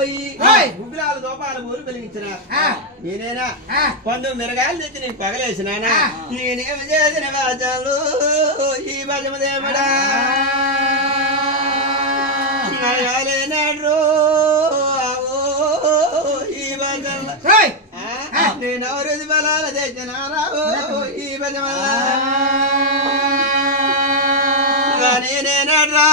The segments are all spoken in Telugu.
పోయి గుగ్గులాల దోపాలు ఊరు వెలిగించిన నేనేనా 19 మిరగాయలు తెచ్చి నీకు పగలేసినానా నేనేమి చేసిన వాచాలు ఈ భజమదేవుడా నయాలేనాడు ఈ భజన నేను ఎవరిది బలాల తెచ్చినారా ఈ భజమల నేనేనడ్రా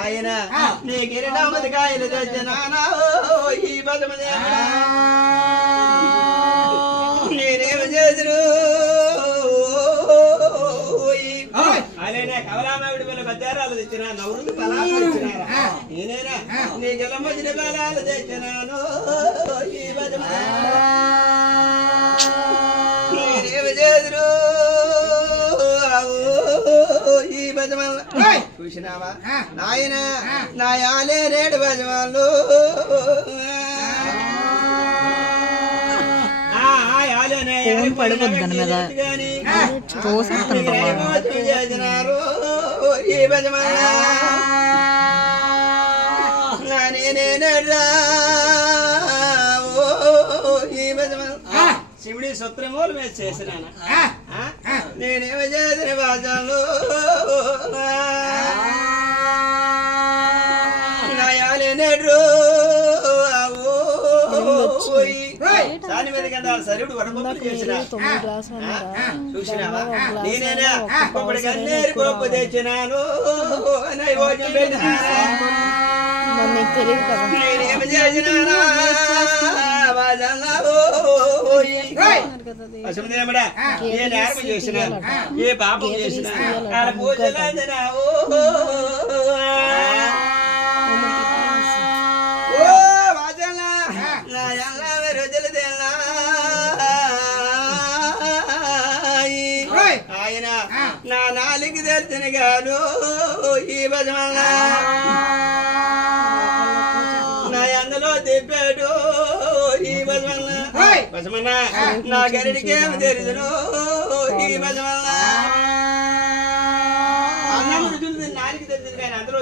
ఆయన నీ గిరినామది కాయలు తెచ్చినానా ఈ భజమదేవుడా నేనేమి చేతురు అలానే కవలామావిడి పిల్ల బద్దారాలు తెచ్చినా నవరుంది బలాలు తెచ్చినారా నేనేనా నీ గెలమజిన బలాలు తెచ్చినాను ఈ భజమదేవుడా నేనేమి చేతురు ఈ భజమల్ల చూసినావా నాయన నాయాలే రేడు భజమాలు ఈ భజమల్ల నేనేనడ్రా ఈ భజమల్ల శివుడి సూత్రమూలు మీద చేసినానా నేనేమి చేసిన భాషలు నయాలేనేడ్రు దాని మీద కదా సరుడు వడపప్పు చేసిన చూసినావా నేనేనా ఇప్పటి కన్నేరు కొప్పు తెచ్చినాను నేనేమి చేసినానా అసమదేవుడా ఏ నేరం చేసినా ఏ పాపం చేసినా ఆడ పూజలందనా ఆయన నా నాలుగు తెలిసిన గాను ఈ భజమల్ల నా అందులో తిప్పాడు ఈ భజమల్ల భజమన్న నా గరిడికి ఏమి తెలుసును ఈ భజమల్ల అన్నముడు చూసి నాలుగు తెలిసింది కానీ అందులో